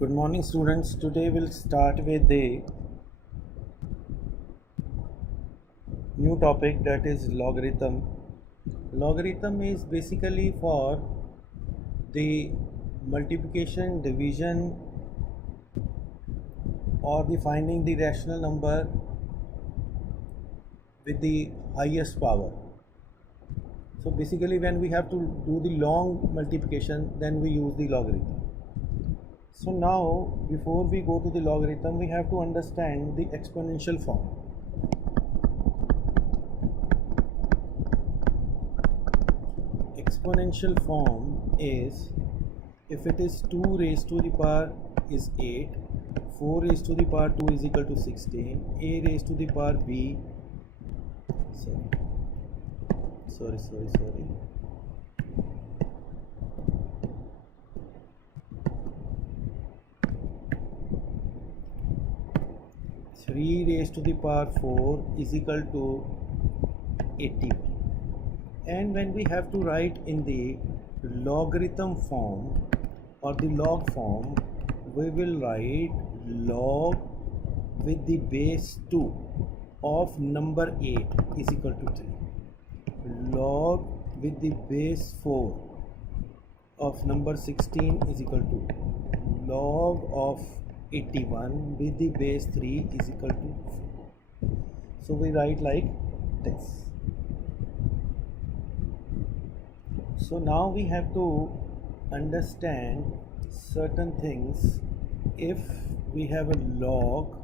Good morning, students. Today we'll start with the new topic, that is logarithm. Logarithm is basically for the multiplication, division, or the finding the rational number with the highest power. So basically when we have to do the long multiplication, then we use the logarithm. So now before we go to the logarithm, we have to understand the exponential form. Exponential form is, if it is 2 raised to the power is 8, 4 raised to the power 2 is equal to 16, a raised to the power b, sorry, 3 raised to the power 4 is equal to 81. And when we have to write in the logarithm form or the log form, we will write log with the base 2 of number 8 is equal to 3. Log with the base 4 of number 16 is equal to log of 81 with the base 3 is equal to 4. So we write like this. So now we have to understand certain things. If we have a log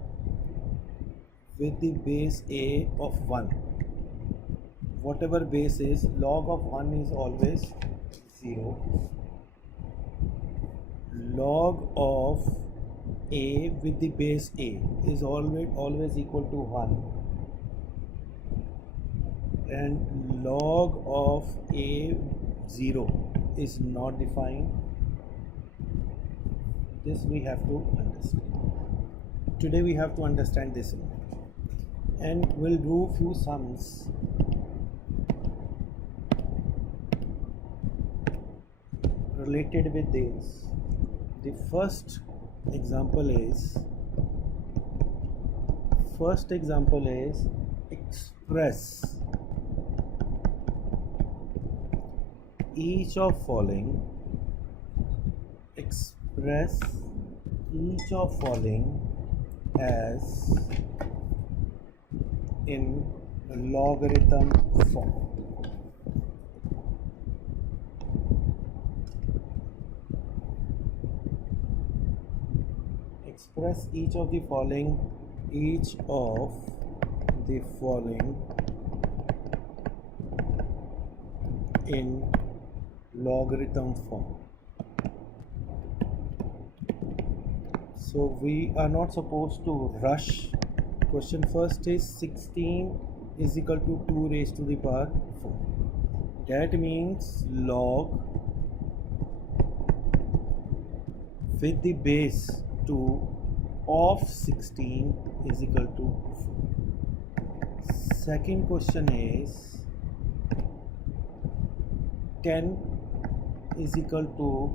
with the base a of 1, whatever base is, log of 1 is always 0. Log of a with the base a is always equal to 1, and log of a 0 is not defined. This we have to understand. Today we have to understand this, and we'll do few sums related with this. The first example is express each of following as in logarithm form. Express each of the following in logarithm form. So we are not supposed to rush. Question first is 16 is equal to 2 raised to the power 4. That means log with the base 2 of 16 is equal to 4. Second question is 10 is equal to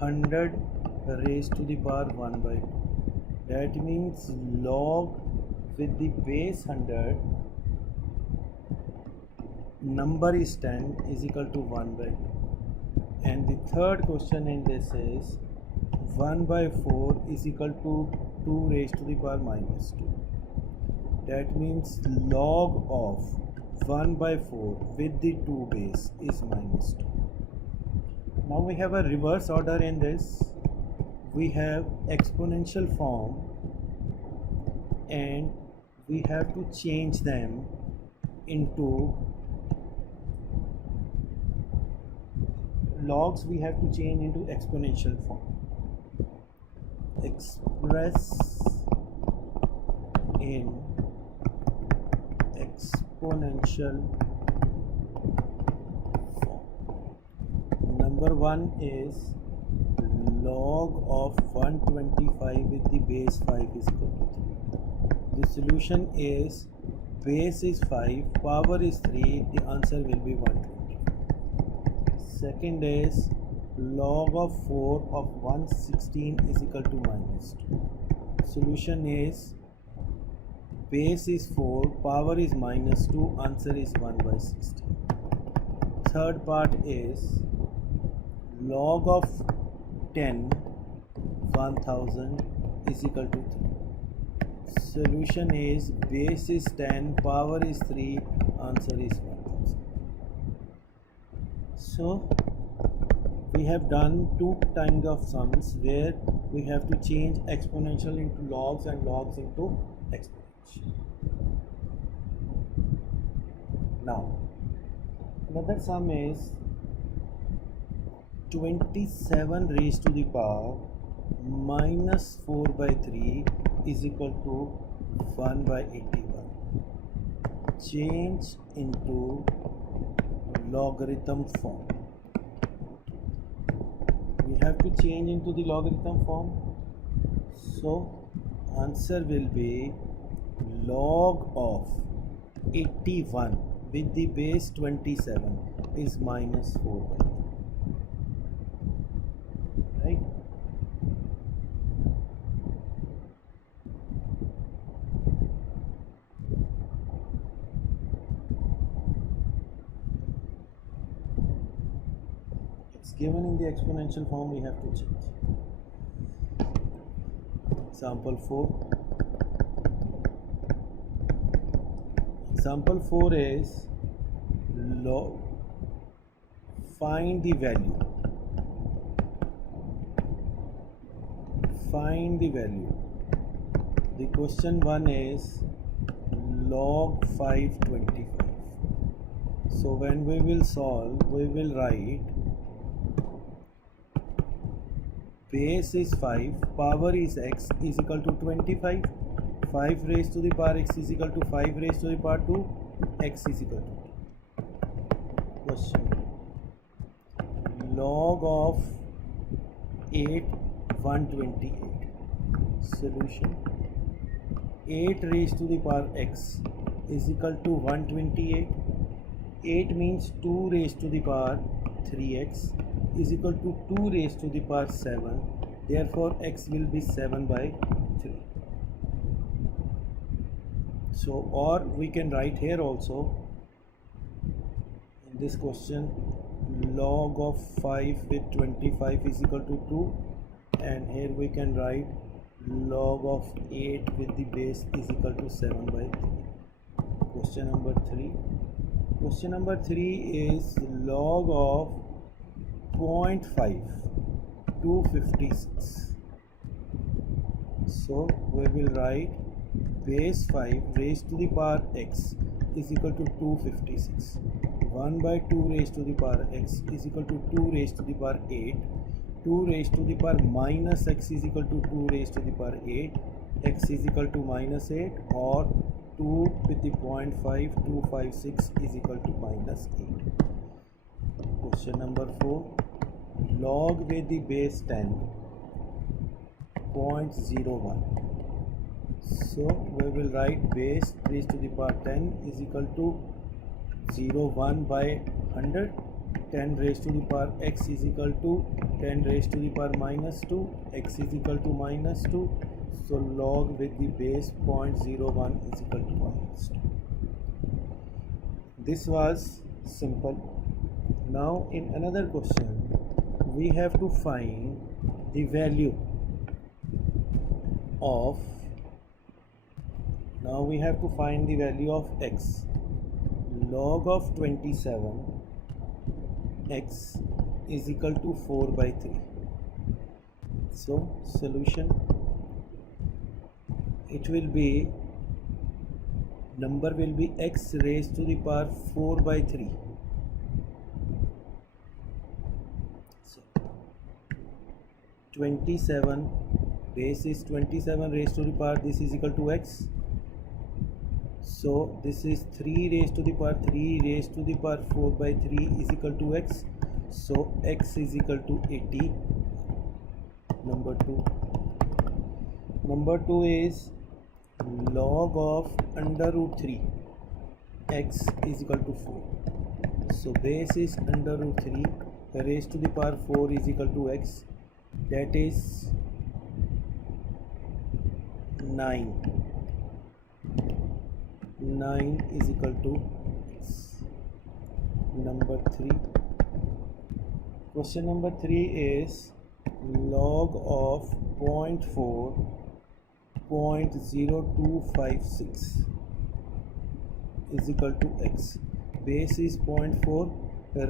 100 raised to the power 1 by 2. That means log with the base 100, number is 10, is equal to 1 by 2. And the third question in this is 1 by 4 is equal to 2 raised to the power minus 2. That means log of 1 by 4 with the 2 base is minus 2. Now we have a reverse order in this. We have exponential form and we have to change them into logs. We have to change into exponential form. Express in exponential form. Number 1 is log of 125 with the base 5 is equal to 3. The solution is base is 5, power is 3, the answer will be 125. Second is log of 4 of 116 is equal to minus 2. Solution is base is 4, power is minus 2, answer is 1 by 16. Third part is log of 10 1000 is equal to 3. Solution is base is 10, power is 3, answer is 1000. So we have done two kinds of sums where we have to change exponential into logs and logs into exponential. Now another sum is 27 raised to the power minus 4 by 3 is equal to 1 by 81. Change into logarithm form. We have to change into the logarithm form. So answer will be log of 81 with the base 27 is minus 4 by 3. Right? Given in the exponential form, we have to change. Example 4. Example 4 is find the value. Find the value. The question 1 is log 525. So when we will solve, we will write base is 5, power is x is equal to 25, 5 raised to the power x is equal to 5 raised to the power 2, x is equal to 2. Question. Log of 8 128. Solution. 8 raised to the power x is equal to 128. 8 means 2 raised to the power 3x is equal to 2 raised to the power 7. Therefore x will be 7 by 3. So, or we can write here also in this question log of 5 with 25 is equal to 2, and here we can write log of 8 with the base is equal to 7 by 3. Question number 3. Question number 3 is log of 0.5 256. So we will write base 5 raised to the power x is equal to 256. 1 by 2 raised to the power x is equal to 2 raised to the power 8. 2 raised to the power minus x is equal to 2 raised to the power 8. X is equal to minus 8, or 2 with the 0.5 256 is equal to minus 8. Question number 4. Log with the base 10 0.01. So we will write base raised to the power 10 is equal to 01 by 100. 10 raised to the power x is equal to 10 raised to the power minus 2. X is equal to minus 2. So log with the base 0.01 is equal to minus 2. This was simple. Now in another question, we have to find the value of, now we have to find the value of x. Log of 27 x is equal to 4 by 3. So solution, it will be, number will be x raised to the power 4 by 3. So 27, base is 27 raised to the power, this is equal to x. So this is 3 raised to the power 3 raised to the power 4 by 3 is equal to x. So x is equal to 80. Number 2. Number 2 is log of under root 3 x is equal to 4. So base is under root 3, raised to the power 4 is equal to x, that is 9. 9 is equal to x. Number 3. Question number 3 is log of 0.0256 is equal to x. Base is 0.4,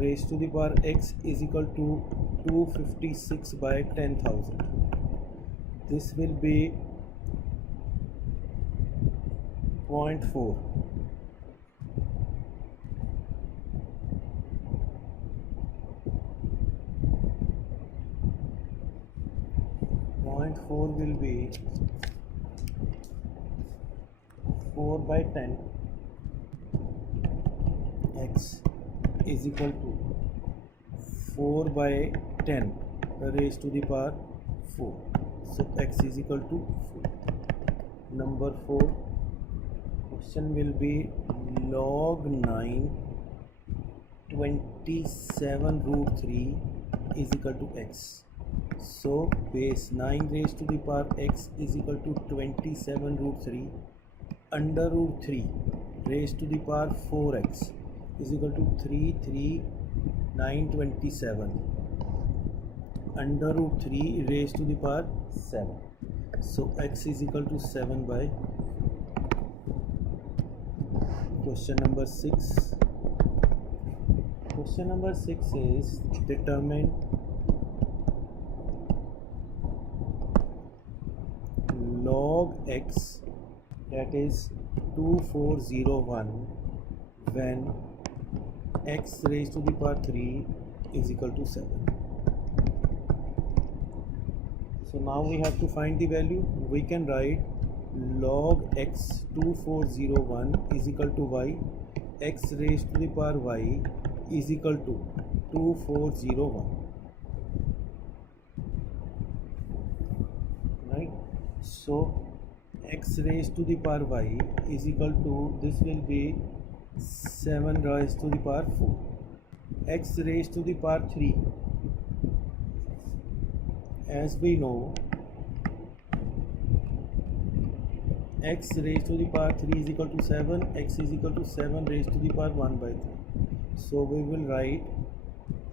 raised to the power x is equal to 256 by 10,000. This will be 0.4. 0.4 will be 4 by 10 x is equal to 4 by 10 raised to the power 4. So x is equal to 4. Number 4. Question will be log 9 27 root 3 is equal to x. So base 9 raised to the power x is equal to 27 root 3 under root 3 raised to the power 4x is equal to 927 under root 3 raised to the power 7. So x is equal to 7 by. Question number 6. Question number 6 is determine log x, that is 2401, when x raised to the power 3 is equal to 7. So now we have to find the value. We can write log x 2401 is equal to y, x raised to the power y is equal to 2401, right? So x raised to the power y is equal to, this will be 7 raised to the power 4. X raised to the power 3, as we know, x raised to the power 3 is equal to 7, x is equal to 7 raised to the power 1 by 3. So we will write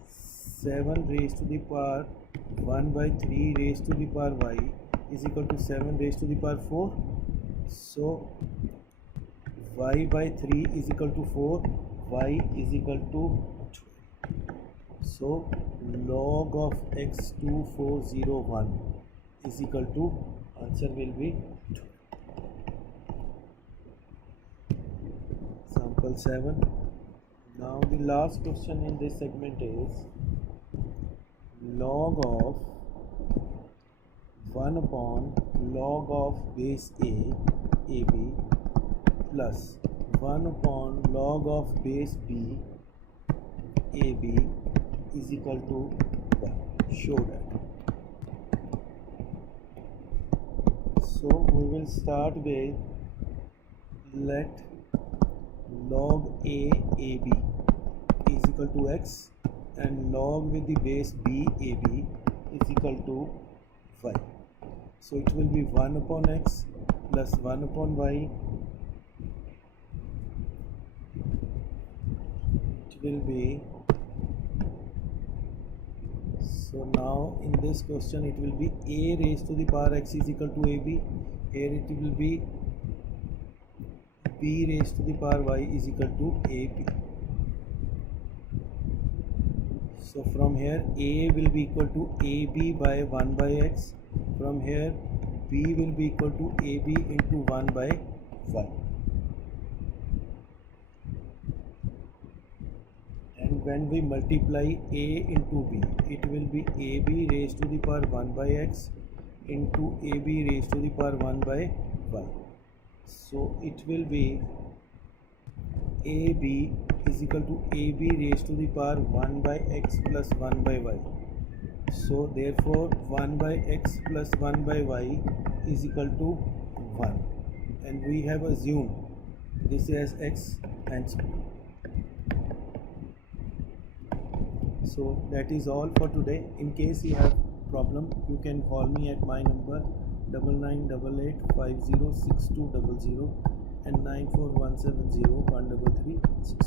7 raised to the power 1 by 3 raised to the power y is equal to 7 raised to the power 4. So y by 3 is equal to 4, y is equal to 2. So log of x 2401 is equal to, answer will be 2. Example 7. Now the last question in this segment is log of 1 upon log of base a, ab, plus 1 upon log of base b, ab is equal to 1. Show that. So we will start with, let log a ab is equal to x and log with the base b ab is equal to y. So it will be 1 upon x plus 1 upon y. It will be, so now in this question it will be a raised to the power x is equal to ab. Here it will be b raised to the power y is equal to ab. So from here a will be equal to ab by 1 by x. From here b will be equal to ab into 1 by y. And when we multiply a into b, it will be ab raised to the power 1 by x into ab raised to the power 1 by y. So it will be ab is equal to ab raised to the power 1 by x plus 1 by y. So therefore 1 by x plus 1 by y is equal to 1, and we have assumed this as x, and So that is all for today. In case you have problem, you can call me at my number 9988506200 and 941701336.